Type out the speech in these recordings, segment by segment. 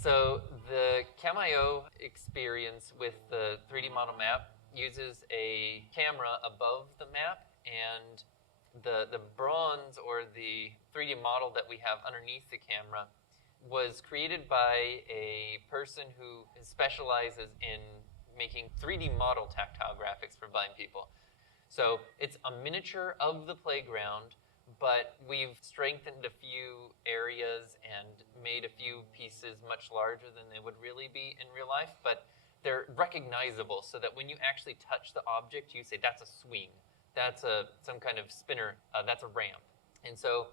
So the CamIO experience with the 3D model map uses a camera above the map, and the bronze or the 3D model that we have underneath the camera was created by a person who specializes in making 3D model tactile graphics for blind people. So it's a miniature of the playground, but we've strengthened a few areas and made a few pieces much larger than they would really be in real life, but they're recognizable so that when you actually touch the object, you say, that's a swing, that's some kind of spinner, that's a ramp. And so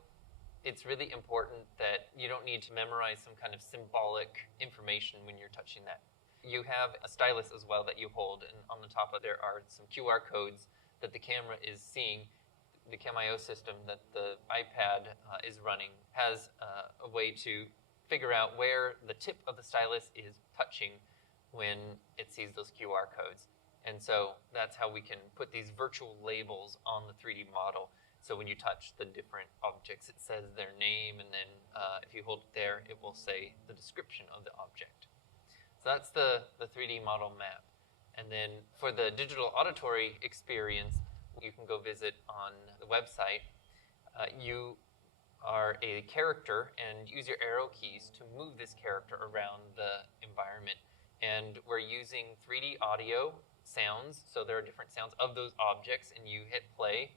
it's really important that you don't need to memorize some kind of symbolic information when you're touching that. You have a stylus as well that you hold, and on the top of there are some QR codes that the camera is seeing. The CamIO system that the iPad is running has a way to figure out where the tip of the stylus is touching when it sees those QR codes. And so that's how we can put these virtual labels on the 3D model. So when you touch the different objects, it says their name, and then if you hold it there, it will say the description of the object. So that's the 3D model map. And then for the digital auditory experience, you can go visit on the website. You are a character and use your arrow keys to move this character around the environment. And we're using 3D audio sounds, so there are different sounds of those objects, and you hit play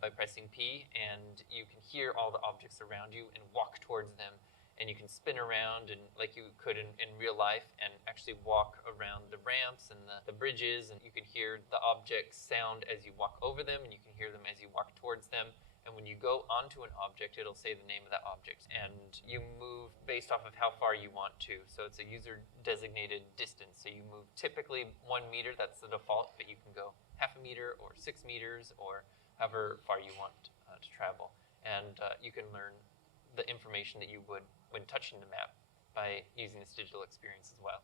by pressing P, and you can hear all the objects around you and walk towards them. And you can spin around and like you could in real life and actually walk around the ramps and the bridges, and you can hear the objects sound as you walk over them, and you can hear them as you walk towards them. And when you go onto an object, it'll say the name of that object, and you move based off of how far you want to. So it's a user-designated distance. So you move typically 1 meter, that's the default, but you can go half a meter or 6 meters or however far you want to travel. And you can learn the information that you would when touching the map by using this digital experience as well.